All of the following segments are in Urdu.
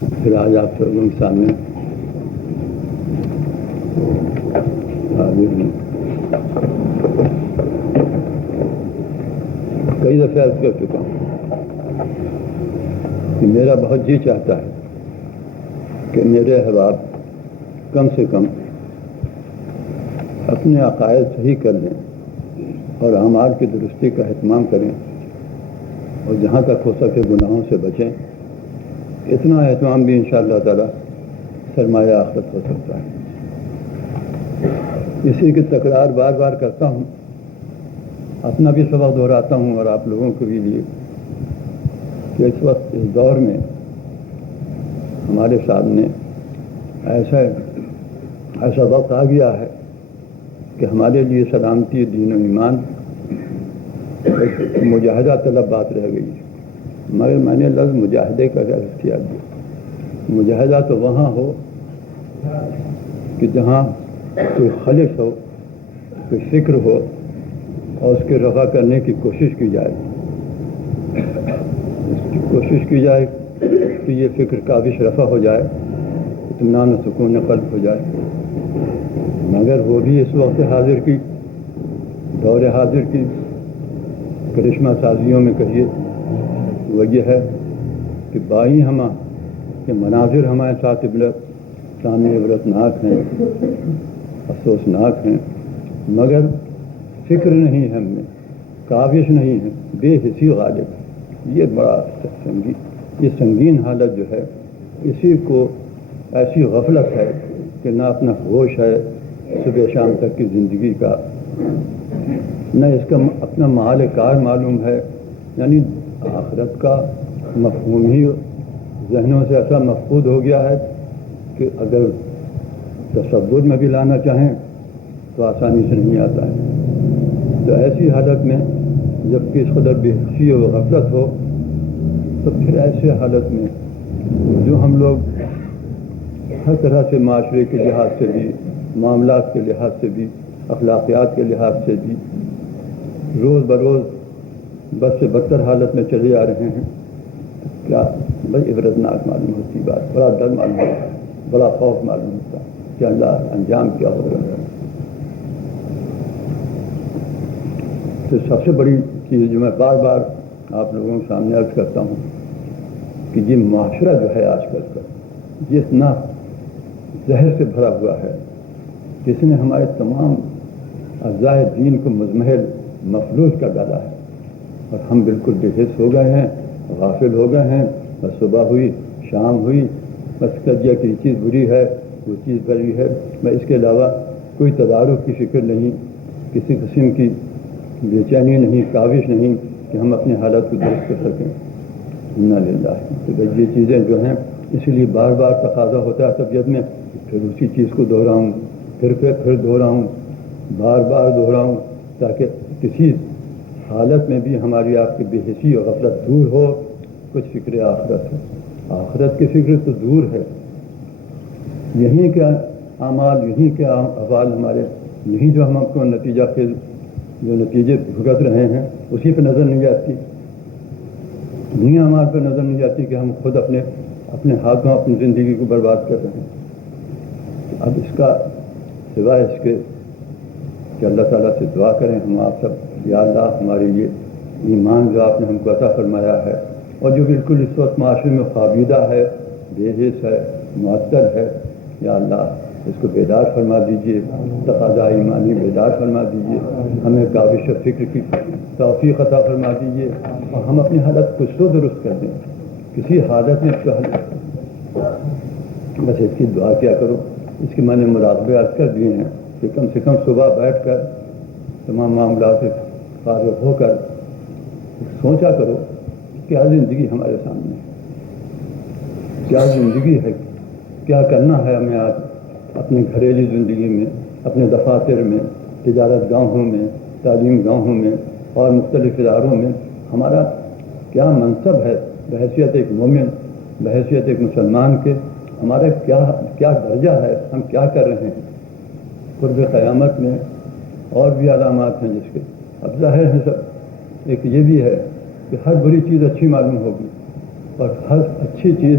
پھر آج آپ لوگوں کے سامنے حاضر ہوں۔ کئی دفعہ عرض کر چکا ہوں کہ میرا بہت جی چاہتا ہے کہ میرے احباب کم سے کم اپنے عقائد صحیح کر لیں اور اعمال کی درستی کا اہتمام کریں اور جہاں تک ہو سکے گناہوں سے بچیں۔ اتنا اہتمام بھی انشاءاللہ تعالی سرمایہ آخرت ہو سکتا ہے۔ اسی کی تکرار بار بار کرتا ہوں، اپنا بھی سبق دہراتا ہوں اور آپ لوگوں کو بھی لیے کہ اس وقت اس دور میں ہمارے سامنے ایسا وقت آ گیا ہے کہ ہمارے لیے سلامتی دین و ایمان ایک مجاہدہ طلب بات رہ گئی ہے، مگر میں نے لفظ مجاہدے کا لفظ کیا گیا۔ مجاہدہ تو وہاں ہو کہ جہاں کوئی خلش ہو، کوئی فکر ہو اور اس کے رفع کرنے کی کوشش کی جائے، کوشش کی جائے کہ یہ فکر کاوش رفع ہو جائے، اطمینان و سکون قلب ہو جائے۔ مگر وہ بھی اس وقت حاضر کی، دور حاضر کی کرشمہ سازیوں میں کہیے وہ یہ ہے کہ بائیں ہمہ کے مناظر ہمارے ساتھ سامنے عبرتناک ہیں، افسوسناک ہیں، مگر فکر نہیں ہے، ہم میں کاوش نہیں ہے، بے حسی غالب ہے۔ یہ بڑا سنگین حالت جو ہے، اسی کو ایسی غفلت ہے کہ نہ اپنا ہوش ہے صبح شام تک کی زندگی کا، نہ اس کا اپنا محال کار معلوم ہے، یعنی آخرت کا مفہوم ہی ذہنوں سے ایسا مفقود ہو گیا ہے کہ اگر تصور میں بھی لانا چاہیں تو آسانی سے نہیں آتا ہے۔ تو ایسی حالت میں جب کہ اس قدر بے حسی و غفلت ہو، تو پھر ایسے حالت میں جو ہم لوگ ہر طرح سے معاشرے کے لحاظ سے بھی، معاملات کے لحاظ سے بھی، اخلاقیات کے لحاظ سے بھی روز بروز بد سے بدتر حالت میں چلے آ رہے ہیں، کیا بڑی عبرتناک معلوم ہوتی بات، بڑا ڈر معلوم ہوتا ہے، بڑا خوف معلوم ہوتا ہے کہ اللہ انجام کیا ہو رہا ہے۔ تو سب سے بڑی چیز جو میں بار بار آپ لوگوں کے سامنے عرض کرتا ہوں کہ یہ معاشرہ جو ہے آج کل کا، یہ اتنا زہر سے بھرا ہوا ہے جس نے ہمارے تمام اعضاء دین کو مضمحل مفلوج کر ڈالا ہے، اور ہم بالکل بے حس ہو گئے ہیں، غافل ہو گئے ہیں۔ بس صبح ہوئی، شام ہوئی، بس کر دیا کہ یہ چیز بری ہے، وہ چیز بری ہے، میں اس کے علاوہ کوئی تدارک کی فکر نہیں، کسی قسم کی بے چینی نہیں، کاوش نہیں کہ ہم اپنے حالت کو درست کر سکیں۔ انا للہ۔ تو بھائی یہ چیزیں جو ہیں، اس لیے بار بار تقاضا ہوتا ہے طبیعت میں، پھر اسی چیز کو دہراؤں، پھر دہراؤں، بار بار دہراؤں، تاکہ کسی حالت میں بھی ہماری آپ کی بے حسی اور غفلت دور ہو، کچھ فکر آخرت ہے۔ آخرت کی فکر تو دور ہے، یہیں کے اعمال، یہیں کے افعال ہمارے، یہیں جو ہم کو نتیجہ کے جو نتیجے بھگت رہے ہیں اسی پہ نظر نہیں آتی، انہیں اعمال پہ نظر نہیں آتی کہ ہم خود اپنے ہاتھوں اپنی زندگی کو برباد کر رہے ہیں۔ اب اس کا سوائے اس کے کہ اللہ تعالیٰ سے دعا کریں ہم آپ سب، یا اللہ ہمارے یہ ایمان جو آپ نے ہم کو عطا فرمایا ہے اور جو بالکل اس وقت معاشرے میں خوابیدہ ہے، بے حس ہے، معطل ہے، یا اللہ اس کو بیدار فرما دیجئے، تقاضا ایمانی بیدار فرما دیجئے، ہمیں کاوش و فکر کی توفیق عطا فرما دیجئے، اور ہم اپنی حالت کو سو درست کر دیں۔ کسی حالت میں بس اس کی دعا کیا کرو، اس کے میں نے مراقبے عرض کر دیے ہیں کہ کم سے کم صبح بیٹھ کر تمام معاملات سے فارغ ہو کر سوچا کرو کیا زندگی ہمارے سامنے ہے، کیا زندگی ہے، کیا کرنا ہے ہمیں آج اپنی گھریلو زندگی میں، اپنے دفاتر میں، تجارت گاہوں میں، تعلیم گاہوں میں اور مختلف اداروں میں ہمارا کیا منصب ہے بحیثیت ایک مومن، بحیثیت ایک مسلمان کے، ہمارا کیا درجہ ہے، ہم کیا کر رہے ہیں۔ قرب قیامت میں اور بھی علامات ہیں جس کے اب ظاہر ہے سب، ایک یہ بھی ہے کہ ہر بری چیز اچھی معلوم ہوگی اور ہر اچھی چیز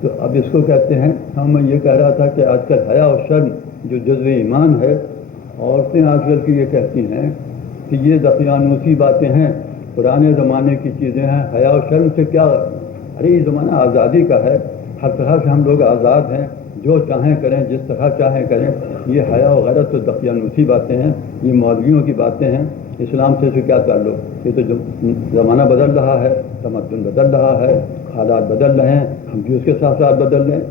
تو اب اس کو کہتے ہیں، میں یہ کہہ رہا تھا کہ آج کل حیا اور شرم جو جزو ایمان ہے، عورتیں آج کل کی یہ کہتی ہیں کہ یہ دقیانوسی باتیں ہیں، پرانے زمانے کی چیزیں ہیں، حیا اور شرم سے کیا؟ ارے یہ زمانہ آزادی کا ہے، ہر طرح سے ہم لوگ آزاد ہیں، جو چاہیں کریں، جس طرح چاہیں کریں۔ یہ حیا و غیرت تو دقیانوسی باتیں ہیں، یہ مولویوں کی باتیں ہیں، اسلام سے کیا تعلق؟ یہ تو جو زمانہ بدل رہا ہے، تمدن بدل رہا ہے، حالات بدل رہے ہیں، ہم بھی اس کے ساتھ ساتھ بدل رہے ہیں۔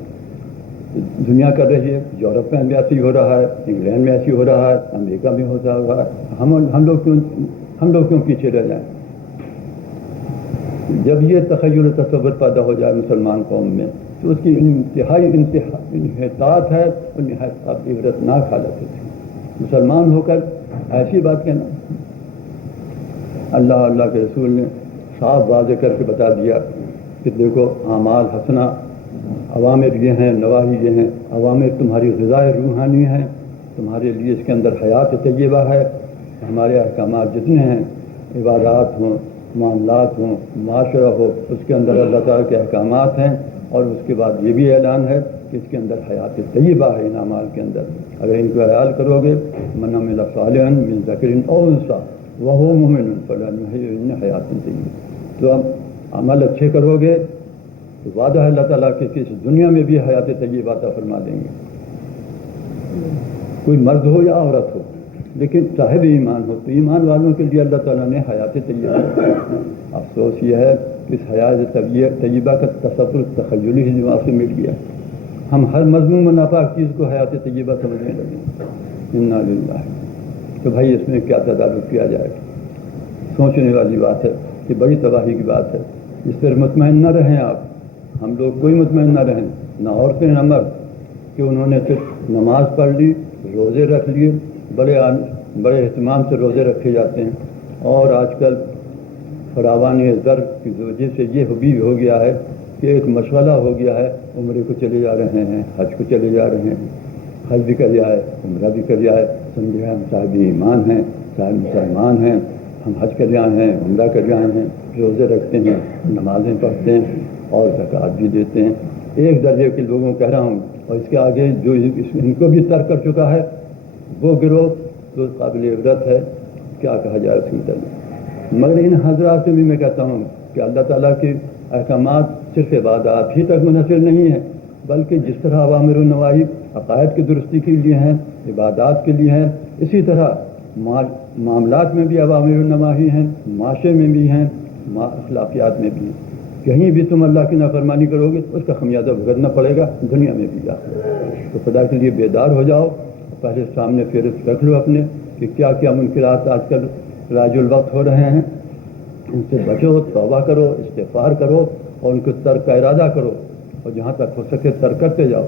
دنیا کر رہی ہے، یورپ میں بھی ایسی ہو رہا ہے، انگلینڈ میں ایسی ہو رہا ہے، امریکہ میں ہوتا رہا ہے، ہم لوگ کیوں پیچھے رہ جائیں؟ جب یہ تخیل و تصور پیدا ہو جائے مسلمان قوم میں تو اس کی انتہائی انحطاط ہے اور نہایت عبرتناک حالت ہے۔ مسلمان ہو کر ایسی بات کہنا، اللہ کے رسول نے صاف واضح کر کے بتا دیا کہ دیکھو اعمال حسنہ، اوامر یہ ہیں، نواہی یہ ہیں۔ اوامر تمہاری غذائے روحانی ہیں، تمہارے لیے اس کے اندر حیات طیبہ ہے۔ ہمارے احکامات جتنے ہیں، عبادات ہوں، معاملات ہوں، معاشرہ ہو، اس کے اندر اللہ تعالیٰ کے احکامات ہیں، اور اس کے بعد یہ بھی اعلان ہے کہ اس کے اندر حیات طیبہ ہے۔ ان اعمال کے اندر اگر ان کو خیال کرو گے، من عمل صالحا من ذکر او انثی وہو مؤمن فلنحیینہ حیاۃ طیبہ، تو اب عمل اچھے کرو گے تو وعدہ ہے اللہ تعالیٰ کہ اس دنیا میں بھی حیات طیبہ عطا فرما دیں گے، کوئی مرد ہو یا عورت ہو، لیکن صاحب ایمان ہو تو ایمان والوں کے لیے اللہ تعالیٰ نے حیات طیبہ۔ افسوس یہ ہے کہ اس حیات طیبہ کا تصور تخیلی ہی دماغ سے مٹ گیا، ہم ہر مذموم و ناپاک چیز کو حیات طیبہ سمجھنے لگے۔ انا للہ، تو بھائی اس میں کیا تدارک کیا جائے؟ سوچنے والی بات ہے، یہ بڑی تباہی کی بات ہے۔ اس پر مطمئن نہ رہیں آپ، ہم لوگ کوئی مطمئن نہ رہیں، نہ عورتیں نہ مرد، کہ انہوں نے صرف نماز پڑھ لی، روزے رکھ لیے، بڑے اہتمام سے روزے رکھے جاتے ہیں، اور آج کل فراوانی ضرب کی وجہ سے یہ بھی ہو گیا ہے کہ ایک مشغلہ ہو گیا ہے، عمرے کو چلے جا رہے ہیں، حج کو چلے جا رہے ہیں، حج بھی کر جائے، عمرہ بھی کر جائے، سمجھے ہم صاحب ایمان ہیں، صاحب مسلمان ہیں، ہم حج کر جائے ہیں، عمرہ کر جائے ہیں، روزے رکھتے ہیں، نمازیں پڑھتے ہیں اور زکوٰۃ بھی دیتے ہیں۔ ایک درجے کے لوگوں کہہ رہا ہوں، اور اس کے آگے جو ان کو بھی ترک کر چکا ہے وہ گروہ تو قابل عبرت ہے، کیا کہا جائے اس کے متعلق۔ مگر ان حضرات سے بھی میں کہتا ہوں کہ اللہ تعالیٰ کے احکامات صرف عبادات ہی تک منحصر نہیں ہیں، بلکہ جس طرح اوامر و نواہی عقائد کی درستی کے لیے ہیں، عبادات کے لیے ہیں، اسی طرح معاملات میں بھی اوامر و نواہی ہیں، معاشرے میں بھی ہیں، اخلاقیات میں بھی ہیں۔ کہیں بھی تم اللہ کی نافرمانی کرو گے اس کا خمیازہ بھگتنا پڑے گا، دنیا میں بھی تو خدا کے لیے بیدار ہو جاؤ، پہلے سامنے فہرست رکھ لو اپنے کہ کیا کیا منکرات آج کل راج الوقت ہو رہے ہیں، ان سے بچو، توبہ کرو، استغفار کرو اور ان کو ترک کا ارادہ کرو، اور جہاں تک ہو سکے ترک کرتے جاؤ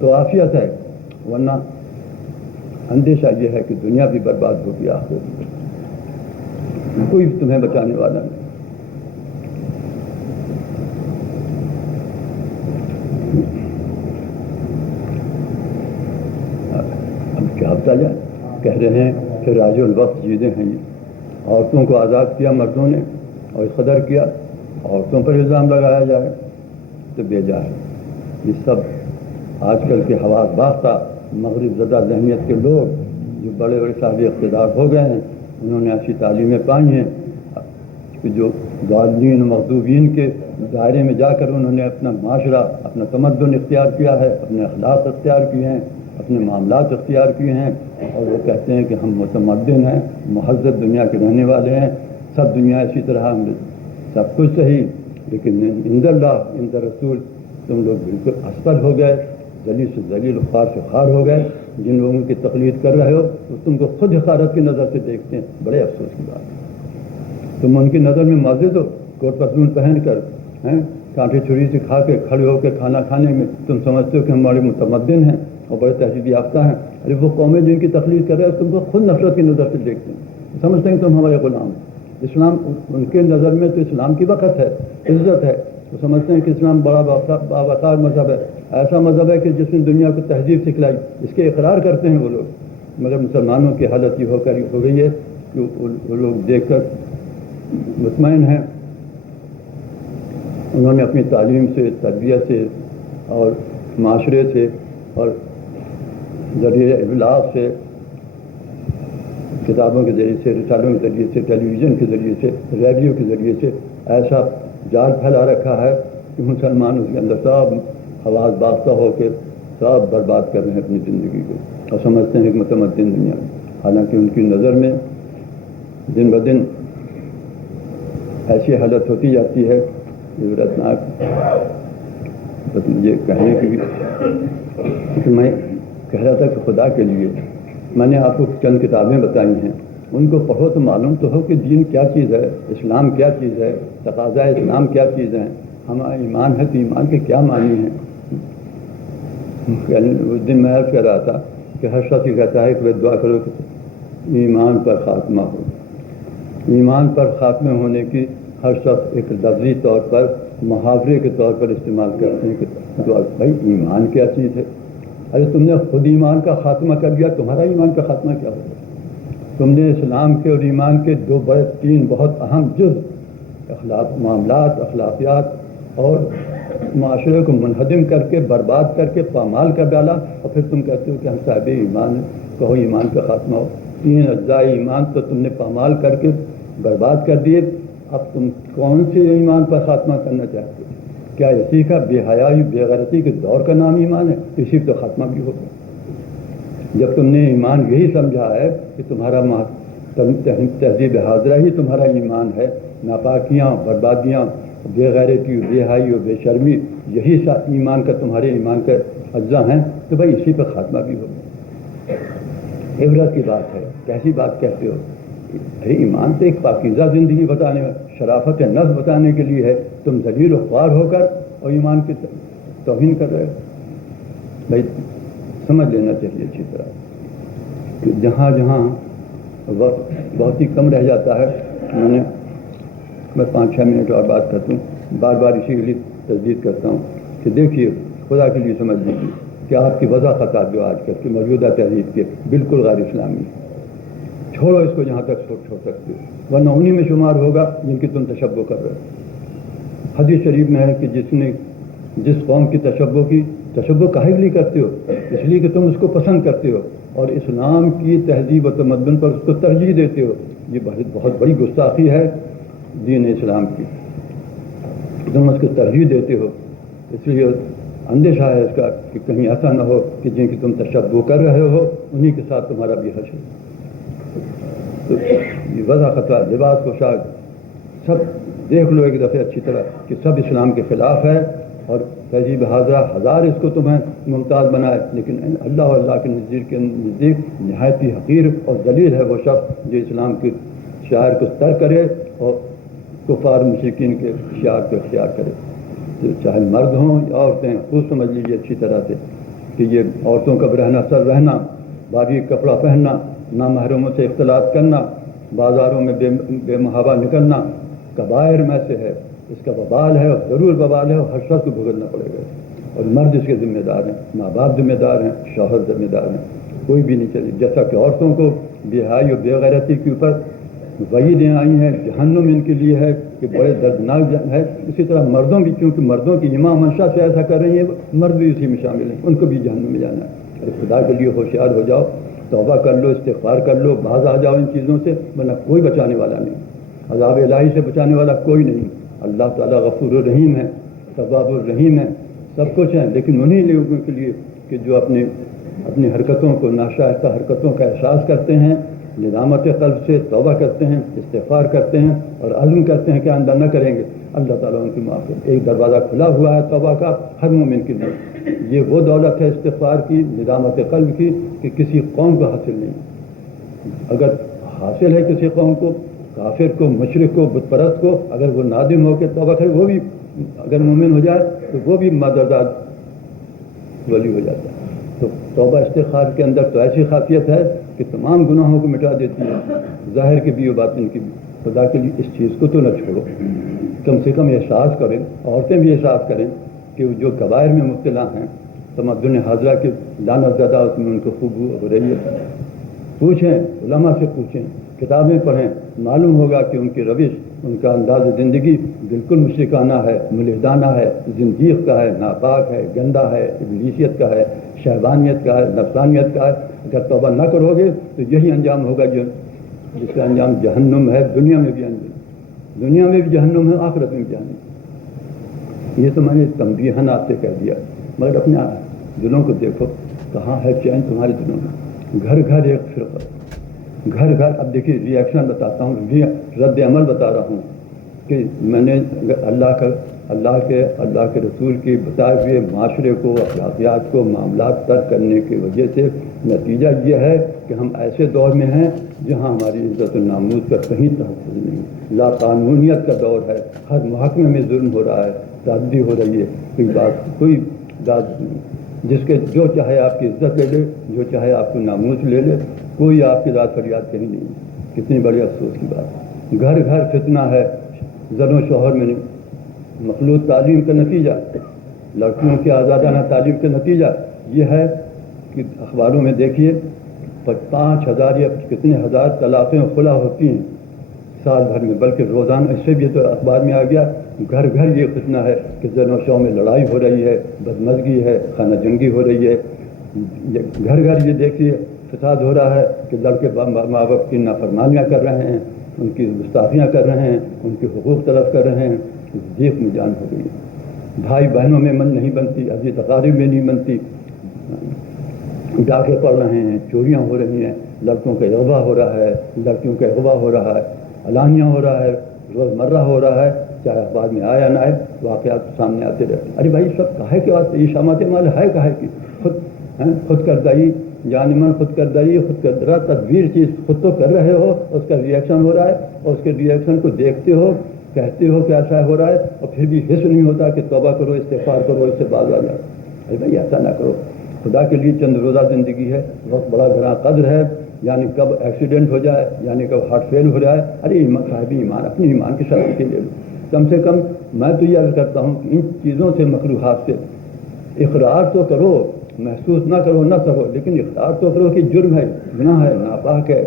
تو عافیت ہے، ورنہ اندیشہ یہ ہے کہ دنیا بھی برباد ہو گیا، کوئی تمہیں بچانے والا نہیں۔ اب کیا ہوتا جائے، کہہ رہے ہیں کہ راج الوقت چیزیں ہیں، یہ عورتوں کو آزاد کیا مردوں نے اور اس قدر کیا، عورتوں پر الزام لگایا جائے تو بیجا ہے۔ یہ سب آج کل کے حواس باختہ مغرب زدہ ذہنیت کے لوگ جو بڑے بڑے صاحب اقتدار ہو گئے ہیں، انہوں نے ایسی تعلیمیں پائی ہیں کہ جو ضالین و مغضوبین کے دائرے میں جا کر انہوں نے اپنا معاشرہ، اپنا تمدن اختیار کیا ہے، اپنے اخلاق اختیار کیے ہیں، اپنے معاملات اختیار کیے ہیں، اور وہ کہتے ہیں کہ ہم متمدن ہیں، مہذب دنیا کے رہنے والے ہیں، سب دنیا اسی طرح سب کچھ صحیح، لیکن عند اللہ عند رسول تم لوگ بالکل اسفل ہو گئے، ذلیل سے ذلیل، خوار سے خوار ہو گئے۔ جن لوگوں کی تقلید کر رہے ہو وہ تم کو خود حقارت کی نظر سے دیکھتے ہیں، بڑے افسوس کی بات ہے۔ تم ان کی نظر میں معزز ہو، کوٹ پتلون پہن کر، کانٹے چھری سے کھا کے کھڑے ہو کے کھانا کھانے میں تم سمجھتے ہو کہ ہمارے متمدن ہیں اور بڑے تہذیب یافتہ ہیں۔ ارے وہ قومیں جن کی تقلید کر رہے ہیں تم کو خود نفرت کی نظر سے دیکھتے ہیں، سمجھتے ہیں کہ تم ہمارے غلام ہیں۔ اسلام ان کے نظر میں تو اسلام کی وقت ہے، عزت ہے، تو سمجھتے ہیں کہ اسلام بڑا باوقار مذہب ہے، ایسا مذہب ہے کہ جس نے دنیا کو تہذیب سکھلائی، اس کے اقرار کرتے ہیں وہ لوگ۔ مگر مسلمانوں کی حالت یہ ہو گئی ہے کہ وہ لوگ دیکھ کر مطمئن ہیں، انہوں نے اپنی تعلیم سے، تربیت سے، اور معاشرے سے اور ذریعہ ابلاغ سے، کتابوں کے ذریعے سے، رسالوں کے ذریعے سے، ٹیلی ویژن کے ذریعے سے، ریڈیو کے ذریعے سے ایسا جال پھیلا رکھا ہے کہ مسلمان اس کے اندر سب حواس باختہ ہو کے سب برباد کر رہے ہیں اپنی زندگی کو اور سمجھتے ہیں ایک متمدن دنیا میں، حالانکہ ان کی نظر میں دن بدن ایسی حالت ہوتی جاتی ہے عبرتناک۔ بس مجھے کہنے کی کہ میں کہہ رہا تھا کہ خدا کے لیے میں نے آپ کو چند کتابیں بتائی ہیں، ان کو پڑھو تو معلوم تو ہو کہ دین کیا چیز ہے، اسلام کیا چیز ہے، تقاضا اسلام کیا چیز ہے، ہمارا ایمان ہے تو ایمان کے کیا معنی ہیں۔ اس دن میں عرض کر رہا تھا کہ ہر شخص یہ کہتا ہے کہ وہ دعا کرو کہ ایمان پر خاتمہ ہو۔ ایمان پر خاتمے ہونے کی ہر شخص ایک لفظی طور پر، محاورے کے طور پر استعمال کرتے ہیں کہ دعا، بھائی ایمان کیا چیز ہے؟ ارے تم نے خود ایمان کا خاتمہ کر دیا، تمہارا ایمان کا خاتمہ کیا ہوگا؟ تم نے اسلام کے اور ایمان کے دو بڑے تین بہت اہم جز، اخلاق، معاملات، اخلاقیات اور معاشرے کو منہدم کر کے، برباد کر کے، پامال کر ڈالا، اور پھر تم کہتے ہو کہ ہم صاحب ایمان ہیں، کہو ایمان کا خاتمہ ہو۔ تین اجزاء ایمان تو تم نے پامال کر کے برباد کر دیے، اب تم کون سے ایمان پر خاتمہ کرنا چاہتے ہو؟ کیا اسی کا بے حیائی، بے غیرتی کے دور کا نام ایمان ہے؟ اسی تو خاتمہ بھی ہوگا۔ جب تم نے ایمان یہی سمجھا ہے کہ تمہارا تہذیب حاضرہ ہی تمہارا ایمان ہے، ناپاکیاں، بربادیاں، بے غیرتی، بے حیائی و بے شرمی یہی ایمان کا، تمہارے ایمان کا اجزاء ہیں، تو بھائی اسی پر خاتمہ بھی ہوگا۔ عبرت کی بات ہے، کیسی بات کہتے ہو؟ ارے ایمان تو ایک پاکیزہ زندگی بتانے، شرافت نفس بتانے کے لیے ہے، تم ذلیل و خوار ہو کر اور ایمان کی توہین کر رہے ہو۔ بھائی سمجھ لینا چاہیے اچھی طرح کہ جہاں جہاں وقت بہت ہی کم رہ جاتا ہے، میں 5-6 منٹ اور بات کرتا ہوں، بار بار اسی کے لیے تجدید کرتا ہوں کہ دیکھیے خدا کے لیے سمجھ لیجیے کہ آپ کی وضع خطات جو آج کل کی موجودہ تہذیب کے بالکل غیر اسلامی ہے۔ چھوڑو اس کو جہاں تک چھوڑ سکتے ہو، ورنہ انہی میں شمار ہوگا جن کی تم تشبہ کر رہے ہو۔ حدیث شریف میں ہے کہ جس قوم کی تشبہ کاہے کے لیے کرتے ہو؟ اس لیے کہ تم اس کو پسند کرتے ہو اور اسلام کی تہذیب و تمدن پر اس کو ترجیح دیتے ہو۔ یہ بہت بڑی گستاخی ہے دین اسلام کی، تم اس کو ترجیح دیتے ہو۔ اس لیے اندیشہ ہے اس کا کہ کہیں ایسا نہ ہو کہ جن کی تم تشبہ کر رہے ہو انہی کے ساتھ تمہارا بھی حشر۔ تو یہ وضع خطا، لباس پوشاک سب دیکھ لو ایک دفعہ اچھی طرح کہ سب اسلام کے خلاف ہے، اور تہذیب حاضرہ ہزار اس کو تمہیں ممتاز بنائے، لیکن اللہ اور اللہ کے نزدیک نہایت ہی حقیر اور ذلیل ہے وہ شخص جو اسلام کے شعائر کو ترک کرے اور کفار مشرکین کے شعائر کو اختیار کرے۔ تو چاہے مرد ہوں یا عورتیں، خوب سمجھ لیجیے اچھی طرح سے کہ یہ عورتوں کا برہنہ سر رہنا، باریک کپڑا پہننا، نامحرموں سے اختلاط کرنا، بازاروں میں بے محابہ نکلنا کبائر میں سے ہے، اس کا وبال ہے اور ضرور وبال ہے اور ہر شخص کو بھگتنا پڑے گا، اور مرد اس کے ذمہ دار ہیں، ماں باپ ذمہ دار ہیں، شوہر ذمہ دار ہیں، کوئی بھی نہیں چلے۔ جیسا کہ عورتوں کو بے حیائی اور بے غیرتی کے اوپر وعیدیں آئی ہیں، جہنم ان کے لیے ہے کہ بڑے دردناک ہے، اسی طرح مردوں بھی، کیونکہ مردوں کی ایما منشا سے ایسا کر رہی ہیں، مرد بھی اسی میں شامل ہیں، ان کو بھی جہنم میں جانا ہے۔ اور خدا کے لیے ہوشیار ہو جاؤ، توبہ کر لو، استغفار کر لو، باز آ جاؤ ان چیزوں سے، ورنہ کوئی بچانے والا نہیں، عذاب الہی سے بچانے والا کوئی نہیں۔ اللہ تعالیٰ غفور الرحیم ہے، تواب الرحیم ہے، سب کچھ ہے، لیکن انہی لوگوں کے لیے کہ جو اپنی حرکتوں کو، ناشائستہ حرکتوں کا احساس کرتے ہیں، ندامت قلب سے توبہ کرتے ہیں، استغفار کرتے ہیں اور عزم کرتے ہیں کہ آئندہ نہ کریں گے، اللہ تعالیٰ ان کی معاف کرے۔ ایک دروازہ کھلا ہوا ہے توبہ کا ہر مومن کے لیے۔ یہ وہ دولت ہے استغفار کی، ندامت قلب کی، کہ کسی قوم کو حاصل نہیں۔ اگر حاصل ہے کسی قوم کو، کافر کو، مشرک کو، بت پرست کو، اگر وہ نادم ہو کے توبہ کرے، وہ بھی اگر مومن ہو جائے تو وہ بھی مددگار ولی ہو جاتا ہے۔ تو توبہ استغفار کے اندر تو ایسی خاصیت ہے کہ تمام گناہوں کو مٹا دیتی ہے، ظاہر کی بھی اور باطن کی بھی۔ خدا کے لیے اس چیز کو تو نہ چھوڑو، کم سے کم احساس کریں، عورتیں بھی احساس کریں کہ جو کبائر میں مبتلا ہیں، تمدن حاضرہ کے لعنت زدہ اس میں ان کو خوب ہو رہی ہے۔ پوچھیں، علماء سے پوچھیں، کتابیں پڑھیں، معلوم ہوگا کہ ان کی روش ان کا انداز زندگی بالکل مشرکانہ ہے، ملحدانہ ہے، زندیق کا ہے، ناپاک ہے، گندا ہے، ابلیسیت کا ہے، شیطانیت کا ہے، نفسانیت کا ہے۔ اگر توبہ نہ کرو گے تو یہی انجام ہوگا جس کا انجام جہنم ہے، دنیا میں بھی جہنم ہے، آخرت میں بھی جہنم۔ یہ تو میں نے تنبیہاً آپ سے کہہ دیا، مگر اپنے دلوں کو دیکھو، کہاں ہے چین تمہارے دلوں میں؟ گھر گھر ایک فرقہ، گھر گھر۔ اب دیکھیے ریئیکشن بتاتا ہوں، رد عمل بتا رہا ہوں کہ میں نے اللہ کے رسول کی بتائے ہوئے معاشرے کو، اخلاقیات کو، معاملات ترک کرنے کی وجہ سے نتیجہ یہ ہے کہ ہم ایسے دور میں ہیں جہاں ہماری عزت و ناموس کا کہیں تحفظ نہیں، لا قانونیت کا دور ہے، ہر محکمے میں ظلم ہو رہا ہے، تعدی ہو رہی ہے، کوئی داد نہیں۔ جس کے جو چاہے آپ کی عزت لے لے، جو چاہے آپ کو ناموس لے لے، کوئی آپ کی داد فریاد کہیں نہیں۔ کتنی بڑی افسوس کی بات ہے۔ گھر گھر فتنہ ہے، زن و شوہر میں مخلوط تعلیم کا نتیجہ، لڑکیوں کی آزادانہ تعلیم کا نتیجہ یہ ہے کہ اخباروں میں دیکھیے 5,000 یا کتنے ہزار طلاقیں خلا ہوتی ہیں سال بھر میں، بلکہ روزانہ۔ اس سے بھی تو اخبار میں آ گیا، گھر گھر یہ فتنہ ہے کہ زن و شوہر میں لڑائی ہو رہی ہے، بدمزگی ہے، خانہ جنگی ہو رہی ہے۔ گھر گھر یہ دیکھیے فساد ہو رہا ہے کہ لڑکے ماں باپ کی نافرمانیاں کر رہے ہیں، ان کی گستاخیاں کر رہے ہیں، ان کے حقوق طلب کر رہے ہیں۔ جیب میں جان ہو گئی، بھائی بہنوں میں من نہیں بنتی، عزیز اقارب میں نہیں بنتی، ڈاکے پڑ رہے ہیں، چوریاں ہو رہی ہیں، لڑکوں کا اغوا ہو رہا ہے، لڑکیوں کا اغوا ہو رہا ہے، علانیہ ہو رہا ہے، روزمرہ ہو رہا ہے، چاہے اخبار میں آیا نہ آئے، واقعات سامنے آتے رہتے ہیں۔ ارے بھائی سب کہے کے واسطے، یہ شامات مال ہے کہے کی؟ خود کردائی، جانمن خود کردائی، خود کردرا تدبیر چیز خود تو کر رہے ہو، اس کا ریئیکشن ہو رہا ہے، اور اس کے ریئیکشن کو دیکھتے ہو، کہتے ہو کہ ایسا ہو رہا ہے، اور پھر بھی حس نہیں ہوتا کہ توبہ کرو، استغفار کرو، اس سے باز آ جاؤ۔ ارے بھائی ایسا نہ کرو، خدا کے لیے چند روزہ زندگی ہے، بہت بڑا گراں قدر ہے، یعنی کب ایکسیڈنٹ ہو جائے، یعنی کب ہارٹ فیل ہو جائے۔ ارے صاحب ایمان اپنی ایمان کی سلامتی لے لو۔ کم سے کم میں تو یہ عرض کرتا ہوں کہ ان چیزوں سے، مکروہات سے اقرار تو کرو، محسوس نہ کرو نہ سہو، لیکن اقرار تو کرو کہ جرم ہے، گناہ ہے، ناپاک ہے۔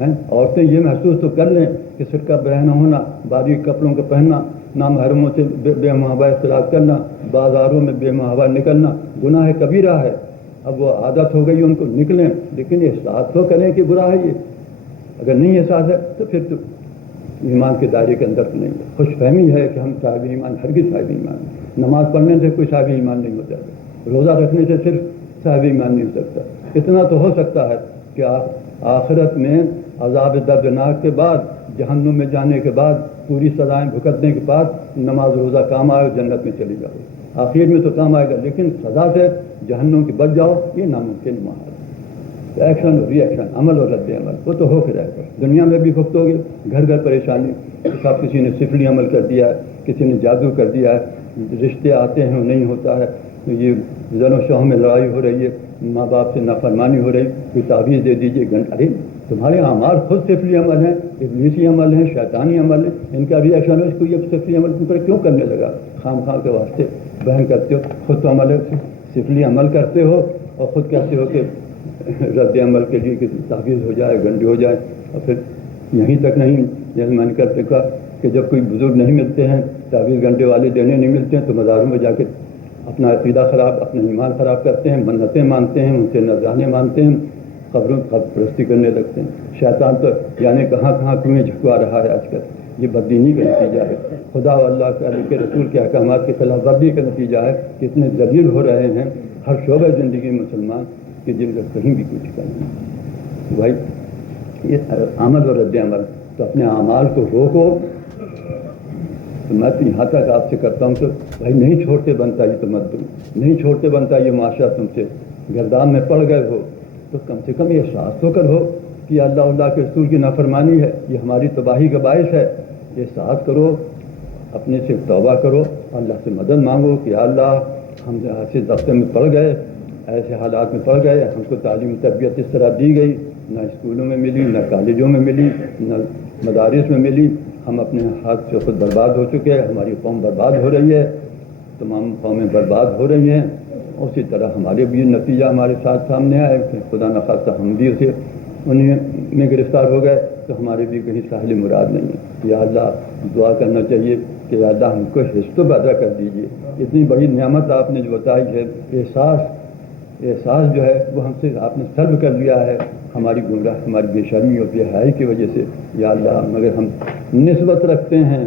عورتیں یہ محسوس تو کر لیں کہ سرکہ بہنا ہونا، باریک کپڑوں کا پہننا، نامحرموں سے بے محابہ اختلاط کرنا، بازاروں میں بے محابہ نکلنا گناہ کبیرہ ہے۔ اب وہ عادت ہو گئی ان کو، نکلیں، لیکن احساس تو کریں کہ برا ہے یہ۔ اگر نہیں احساس ہے تو پھر تو ایمان کے دائرے کے اندر تو نہیں ہے۔ خوش فہمی ہے کہ ہم صاحب ایمان، ہرگز صاحب ایمان نہیں۔ نماز پڑھنے سے کوئی صاحب ایمان نہیں ہوتا ہے، روزہ رکھنے سے صرف صاحب ایمان نہیں ہو سکتا۔ اتنا تو ہو سکتا ہے کہ آخرت میں عذاب دردناک کے بعد، جہنم میں جانے کے بعد، پوری سزائیں بھگتنے کے بعد نماز روزہ کام آئے، جنت میں چلی جاؤ۔ آخر میں تو کام آئے گا، لیکن سزا سے جہنم کی بچ جاؤ، یہ ناممکن محال ہے۔ ایکشن اور ری ایکشن، عمل اور رد عمل، وہ تو ہو کے رہے گا۔ دنیا میں بھی بھگتو گے، گھر گھر پریشانی، سب کسی نے سفلی عمل کر دیا ہے، کسی نے جادو کر دیا ہے، رشتے آتے ہیں نہیں ہوتا ہے، یہ زن و شوہر میں لڑائی ہو رہی ہے، ماں باپ سے نافرمانی ہو رہی، کوئی تعویذ دے دیجیے گھنٹہ۔ ارے تمہارے اعمال خود سفلی عمل ہیں، ابلیسی عمل ہیں، شیطانی عمل ہیں، ان کا ری ایکشن ہے، اس کو یہ سفلی عمل کے اوپر کیوں کرنے لگا؟ خام خواہ کے واسطے بہن کرتے ہو، خود تو عمل سفلی عمل کرتے ہو، اور خود کہتے ہو کہ رد عمل کے لیے کہ تعویذ ہو جائے، گنڈی ہو جائے۔ اور پھر یہیں تک نہیں، جیسے میں نے کرتے کہا کہ جب کوئی بزرگ نہیں ملتے ہیں، تعویذ گنڈے والے دینے نہیں ملتے ہیں، تو مزاروں میں جا کے اپنا عقیدہ خراب، اپنا ایمان خراب کرتے ہیں، منتیں مانتے ہیں، ان سے نذرانے مانتے ہیں، قبر پرستی کرنے لگتے ہیں۔ شیطان تو یعنی کہاں کہاں کنویں جھکوا رہا ہے آج کل۔ یہ بددینی کا نتیجہ ہے، خدا و اللہ کے رسول کے احکامات کے خلاف ورزی کا نتیجہ ہے کہ اتنے ذلیل ہو رہے ہیں ہر شعبہ زندگی مسلمان کہ جن کا کہیں بھی کچھ نہیں۔ بھائی یہ عمل و رد عمل، تو اپنے اعمال کو روکو۔ تو میں تو یہاں تک آپ سے کرتا ہوں کہ بھائی نہیں چھوڑتے بنتا یہ تمدن، نہیں چھوڑتے بنتا یہ معاشرہ، تم سے گردان میں پڑ گئے ہو تو کم سے کم یہ احساس تو کرو کہ اللہ کے رسول کی نافرمانی ہے، یہ ہماری تباہی کا باعث ہے۔ یہ احساس کرو، اپنے سے توبہ کرو، اللہ سے مدد مانگو کہ اللہ ہم ایسے ضبطے میں پڑ گئے، ایسے حالات میں پڑ گئے، ہم کو تعلیم و تربیت اس طرح دی گئی، نہ اسکولوں میں ملی، نہ کالجوں میں ملی، نہ مدارس میں ملی، ہم اپنے ہاتھ سے خود برباد ہو چکے ہیں، ہماری قوم برباد ہو رہی ہے، تمام قومیں برباد ہو رہی ہیں۔ اسی طرح ہمارے بھی نتیجہ ہمارے ساتھ سامنے آئے کہ خدا نخواستہ ہم بھی انہیں میں گرفتار ہو گئے تو ہمارے بھی کہیں ساحل مراد نہیں ہے۔ یا اللہ دعا کرنا چاہیے کہ یا اللہ ہم کو حصہ پیدا کر دیجیے. اتنی بڑی نعمت آپ نے جو بتائی ہے، احساس جو ہے وہ ہم سے آپ نے سلب کر لیا ہے ہماری گمراہ، ہماری بے شرمی اور بے حیائی کی وجہ سے. یا اللہ مگر ہم نسبت رکھتے ہیں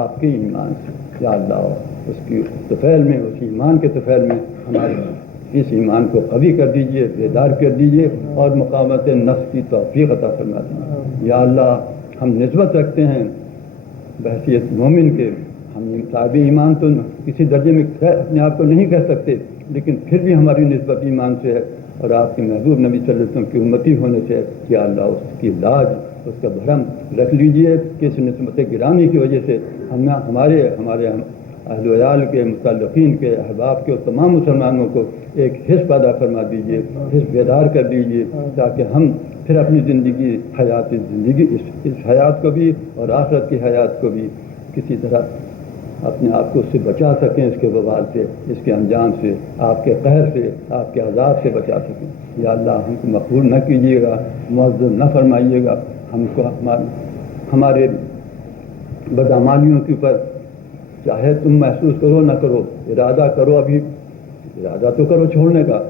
آپ کے ایمان سے. یا اللہ اس کی طفیل میں، اس ایمان کے طفیل میں ہمارے اس ایمان کو قوی کر دیجیے، بیدار کر دیجیے اور مقامت نفس کی توفیق عطا فرما دیجیے. یا اللہ ہم نسبت رکھتے ہیں بحیثیت مومن کے. ہم صاحب ایمان تو کسی درجے میں اپنے آپ کو نہیں کہہ سکتے، لیکن پھر بھی ہماری نسبت ایمان سے ہے اور آپ کے محبوب نبی صلی اللہ علیہ وسلم کی امتی ہونے سے ہے. یا اللہ اس کی لاج، اس کا بھرم رکھ لیجیے کہ اس نسبت گرامی کی وجہ سے ہمارے اہل و عیال کے، متعلقین کے، احباب کے اور تمام مسلمانوں کو ایک حس پیدا فرما دیجیے، حس بیدار کر دیجیے، تاکہ ہم پھر اپنی زندگی، زندگی اس حیات کو بھی اور آخرت کی حیات کو بھی کسی طرح اپنے آپ کو اس سے بچا سکیں، اس کے وبال سے، اس کے انجام سے، آپ کے قہر سے، آپ کے عذاب سے بچا سکیں. یا اللہ ہم کو مقبول نہ کیجیے گا، معذب نہ فرمائیے گا. ہم کو ہمارے بدعمالیوں کے اوپر چاہے تم محسوس کرو نہ کرو، ارادہ کرو، ابھی ارادہ تو کرو چھوڑنے کا.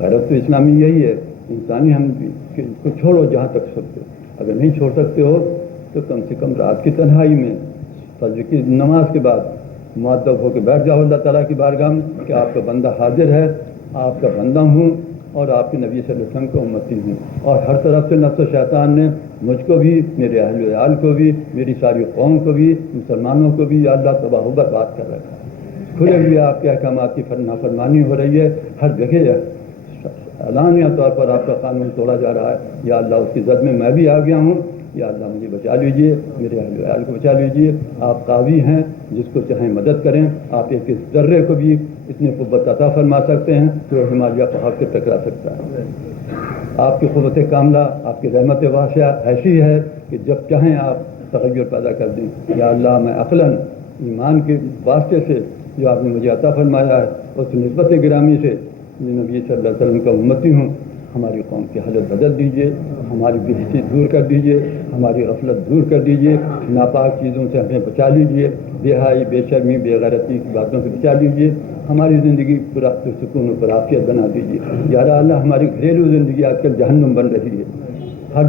غیرت تو اسلامی یہی ہے، انسانی ہم کہ اس کو چھوڑو جہاں تک سکتے ہو. اگر نہیں چھوڑ سکتے ہو تو کم سے کم رات کی تنہائی میں فجر کی نماز کے بعد مؤدب ہو کے بیٹھ جاؤ اللہ تعالیٰ کی بارگاہ میں کہ آپ کا بندہ حاضر ہے، آپ کا بندہ ہوں اور آپ کے نبی صلی اللہ علیہ وسلم کا امتی ہوں. اور ہر طرف سے نفس و شیطان نے مجھ کو بھی، میرے اہل و عیال کو بھی، میری ساری قوم کو بھی، مسلمانوں کو بھی یا اللہ تباہ و برباد کر رکھا ہے. کھلے ہوئے آپ کے احکامات کی نافرمانی ہو رہی ہے، ہر جگہ اعلانیہ طور پر آپ کا قانون توڑا جا رہا ہے. یا اللہ اس کی زد میں میں بھی آ گیا ہوں. یا اللہ مجھے بچا لیجیے، میرے اہل و عیال کو بچا لیجیے. آپ قاضی ہیں، جس کو چاہیں مدد کریں. آپ ایک اس ذرے کو بھی اتنی قوت عطا فرما سکتے ہیں جو ہمالیہ پہاڑ سے ٹکرا سکتا ہے. آپ کی قوت کاملہ، آپ کی رحمت واسعہ ایسی ہے کہ جب چاہیں آپ تغیر پیدا کر دیں. یا اللہ میں عقلاً ایمان کے واسطے سے جو آپ نے مجھے عطا فرمایا ہے اس نسبت گرامی سے نبی صلی اللہ علیہ وسلم کا امتی ہوں. ہماری قوم کی حالت بدل دیجیے، ہماری بے حسی دور کر دیجیے، ہماری غفلت دور کر دیجیے، ناپاک چیزوں سے ہمیں بچا لیجیے، بے حیائی، بے شرمی، بے غیرتی کی باتوں سے بچا لیجیے. ہماری زندگی پورا سکون و پرعافیت بنا دیجیے. یا اللہ ہماری گھریلو زندگی آج کل جہنم بن رہی ہے،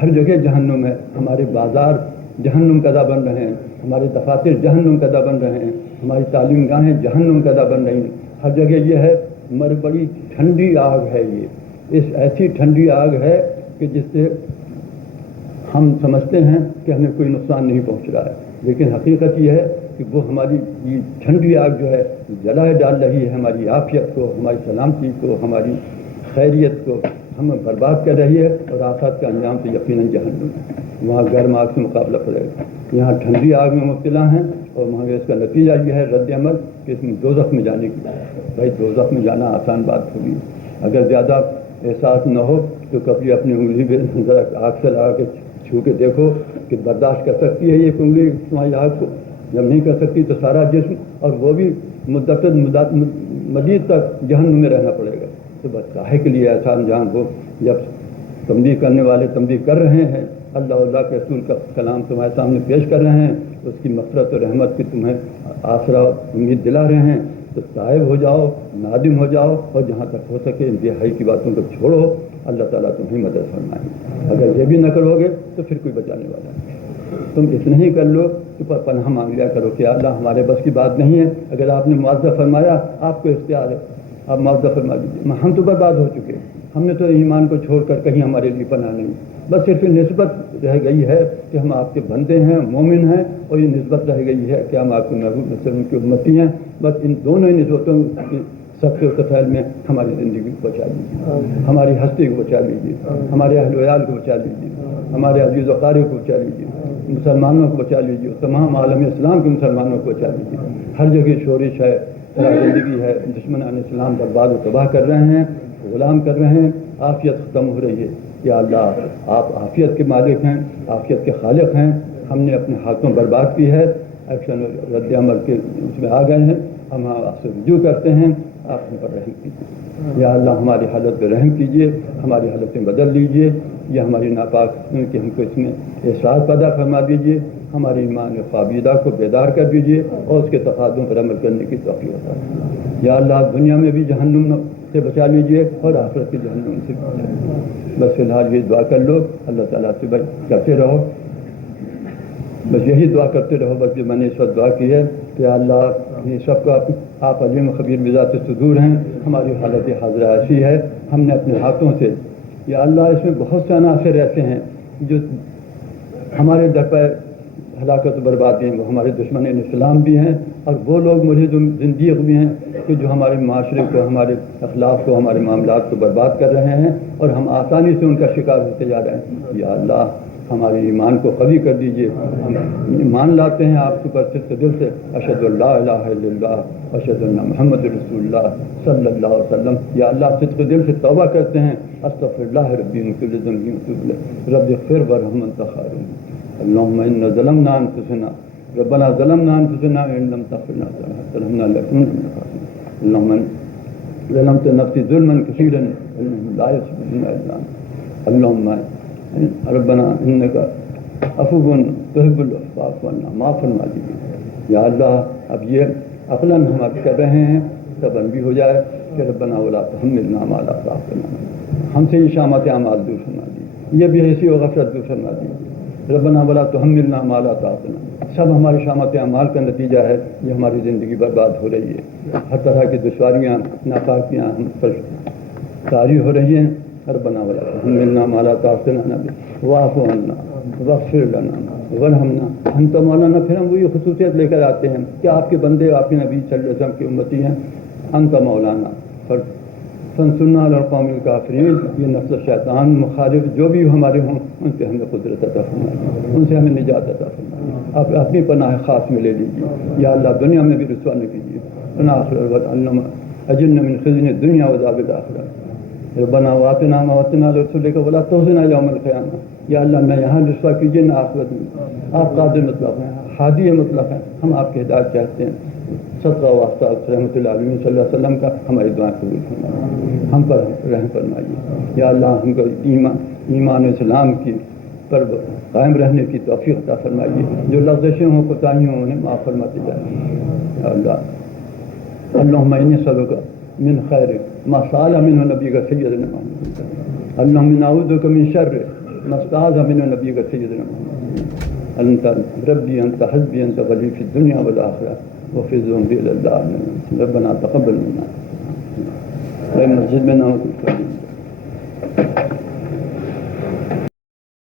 ہر جگہ جہنم ہے. ہمارے بازار جہنم قدا بن رہے ہیں، ہمارے دفاتر جہنم قدا بن رہے ہیں، ہماری تعلیم گاہیں جہنم قدا بن رہی ہیں. ہر جگہ یہ ہے بڑی ٹھنڈی آگ ہے. یہ ایسی ٹھنڈی آگ ہے کہ جس سے ہم سمجھتے ہیں کہ ہمیں کوئی نقصان نہیں پہنچ رہا ہے، لیکن حقیقت یہ ہے کہ وہ ہماری یہ ٹھنڈی آگ جو ہے جلائے ڈال رہی ہے ہماری عافیت کو، ہماری سلامتی کو، ہماری خیریت کو ہمیں برباد کر رہی ہے. اور آخرت کا انجام تو یقیناً جہنم ہے. وہاں گرم آگ سے مقابلہ پڑے گا. یہاں ٹھنڈی آگ میں مبتلا ہیں اور وہاں اس کا نتیجہ یہ ہے رد عمل کہ اس میں دوزخ میں جانے کی. بھائی دوزخ میں جانا آسان بات ہوگی. اگر زیادہ احساس نہ ہو تو کبھی اپنی انگلی پہ ذرا آگ سے لگا کے چھو کے دیکھو کہ برداشت کر سکتی ہے یہ انگلی تمہاری آگ کو. جب نہیں کر سکتی تو سارا جسم، اور وہ بھی مزید تک جہنم میں رہنا پڑے گا. تو بس کاہے کے لیے ایسا انجام ہو جب تنبیہ کرنے والے تنبیہ کر رہے ہیں، اللہ کے رسول کا کلام تمہارے سامنے پیش کر رہے ہیں، اس کی مغفرت اور رحمت کی تمہیں آسرا امید دلا رہے ہیں. تو تائب ہو جاؤ، نادم ہو جاؤ اور جہاں تک ہو سکے انتہائی کی باتوں کو چھوڑو. اللہ تعالیٰ تمہیں مدد فرمائے. اگر یہ بھی نہ کرو گے تو پھر کوئی بچانے والا نہیں. تم اتنا ہی کر لو کہ پناہ مانگ لیا کرو کہ اللہ ہمارے بس کی بات نہیں ہے. اگر آپ نے معاوضہ فرمایا، آپ کو اختیار ہے، آپ معاوضہ فرما دیجیے. ہم تو برباد ہو چکے، ہم نے تو ایمان کو چھوڑ کر کہیں ہمارے لیے پناہ نہیں. بس صرف نسبت رہ گئی ہے کہ ہم آپ کے بندے ہیں، مومن ہیں، اور یہ نسبت رہ گئی ہے کہ ہم آپ کے محبوب صلی اللہ علیہ وسلم کی امتی ہیں. بس ان دونوں ہی نسبتوں کی سب سے تفیل میں ہماری زندگی کو بچا لیجیے، ہماری ہستی کو بچا لیجیے، ہمارے اہل و عیال کو بچا لیجیے، ہمارے عزیز و قاری کو بچا لیجیے، مسلمانوں کو بچا لیجیے، تمام عالم اسلام کے مسلمانوں کو بچا لیجیے. ہر جگہ شورش ہے، زندگی ہے، دشمنان اسلام برباد و تباہ کر رہے ہیں، غلام کر رہے ہیں، عافیت ختم ہو رہی ہے. یا اللہ آپ عافیت کے مالک ہیں، عافیت کے خالق ہیں. ہم نے اپنے ہاتھوں برباد کی ہے، ایکشن رد عمل کے اس میں آ گئے ہیں. ہم آپ سے رجوع کرتے ہیں آپ ہم پر رحم کیجیے یا اللہ، ہماری حالت پہ رحم کیجیے، ہماری حالتیں بدل لیجیے، یا ہماری ناپاک کہ ہم کو اس میں احساس پیدا فرما دیجیے، ہماری ایمان خوابیدہ کو بیدار کر دیجیے اور اس کے تقاضوں پر عمل کرنے کی توفیق عطا فرمائیے یا اللہ، دنیا میں بھی جہنم سے بچا لیجیے اور آخرت کی جہنم سے بچا لیجیے۔ بس فی الحال یہ دعا کر لو، اللہ تعالیٰ سے کرتے رہو، بس یہی دعا کرتے رہو۔ بس جو میں نے اس وقت دعا کی ہے کہ اللہ یہ سب کا آپ علیم خبیر بذات صدور ہیں، ہماری حالت حاضرہ ایسی ہے، ہم نے اپنے ہاتھوں سے یا اللہ اس میں بہت سے عناصر ایسے ہیں جو ہمارے در پہ ہلاکت و بربادی ہیں، وہ ہمارے دشمن اسلام بھی ہیں اور وہ لوگ مرید زندیق بھی ہیں کہ جو ہمارے معاشرے کو، ہمارے اخلاق کو، ہمارے معاملات کو برباد کر رہے ہیں اور ہم آسانی سے ان کا شکار ہوتے جا رہے ہیں۔ یا اللہ ہمارے ایمان کو قوی کر دیجیے، ہم ایمان لاتے ہیں آپ کے اوپر صدق دل سے، اشہد ان لا الہ الا اللہ اشہد ان محمد رسول اللہ صلی اللہ علیہ وسلم۔ یا اللہ صدق دل سے توبہ کرتے ہیں، استغفر اللہ ربی من کل ذنب واتوب الیہ، رب اغفر وارحم انت خیر اللهم إنا ظلمنا أنفسنا ربنا ظلمنا أنفسنا وإن لم تغفر لنا وترحمنا لنكونن من الخاسرين اللهم ظلمت نفسي ظلما كثيرا لا يغفر إلا أنت اللهم ربنا إنك عفو تحب العفو فاعف عنا معاف فرما دیجیے یا اللہ۔ اب یہ عقلاً ہم اب کر رہے ہیں، تب بھی ہو جائے کہ ربنا ولا تحملنا ما لا طاقة لنا، ہم سے یہ شامت اعمال دور فرما دیجیے، یہ بھی ایسی و غفلت دور فرما دیجیے، ربنا ولا تحملنا ما لا طاقة لنا۔ سب ہماری شامت اعمال کا نتیجہ ہے، یہ ہماری زندگی برباد ہو رہی ہے، ہر طرح کی دشواریاں ناپاکیاں ہم پر طاری ہو رہی ہیں۔ ربنا ولا تحملنا ما لا طاقة لنا واعف عنا واغفر لنا وارحمنا انت مولانا۔ پھر ہم وہی خصوصیت لے کر آتے ہیں کہ آپ کے بندے، آپ کے نبی صلی اللہ علیہ وسلم کی امتی ہیں، انت مولانا فانصرنا علی القوم الکافرین۔ یہ نفس شیطان مخالف جو بھی ہمارے ہوں ان سے ہمیں قدرت عطا فرمائیے، ان سے ہمیں نجات عطا فرمائیے، آپ اپنی پناہ خاص میں لے لیجیے یا اللہ، دنیا میں بھی رسوا نہ کیجیے، اجرنا من خزي الدنيا وعذاب الآخرة۔ ربنا وآتنا ما وعدتنا على رسلك ولا تخزنا يوم القيامة۔ یا اللہ نہ یہاں رسوا کیجیے نہ آخرت میں، آپ قادر مطلق ہیں، ہادی مطلق ہیں، ہم آپ کی ہدایت چاہتے ہیں۔ صدقہ واسطہ رحمۃ اللہ علیہ صلی اللہ علیہ وسلم کا ہماری دعائیں قبول فرمائیے، ہم پر رحم فرمائیے یا اللہ، ہم کو ایمان و اسلام کی پر قائم رہنے کی توفیق عطا فرمائیے، جو لغزشیں ہوں، کوتاہیوں ہوں، انہیں معاف فرماتے جائیں یا اللہ۔ اللہم انی اسألک من خیر ما سأل منہ نبیک سیدنا محمد، اللہم نعوذک من شر ما استعاذ منہ نبیک سیدنا محمد، انت ربی انت حسبی انت ولی فی الدنیا والآخرہ وفی الذنب الی اللہ۔ ربنا تقبل منا مسجد میں نہ ہو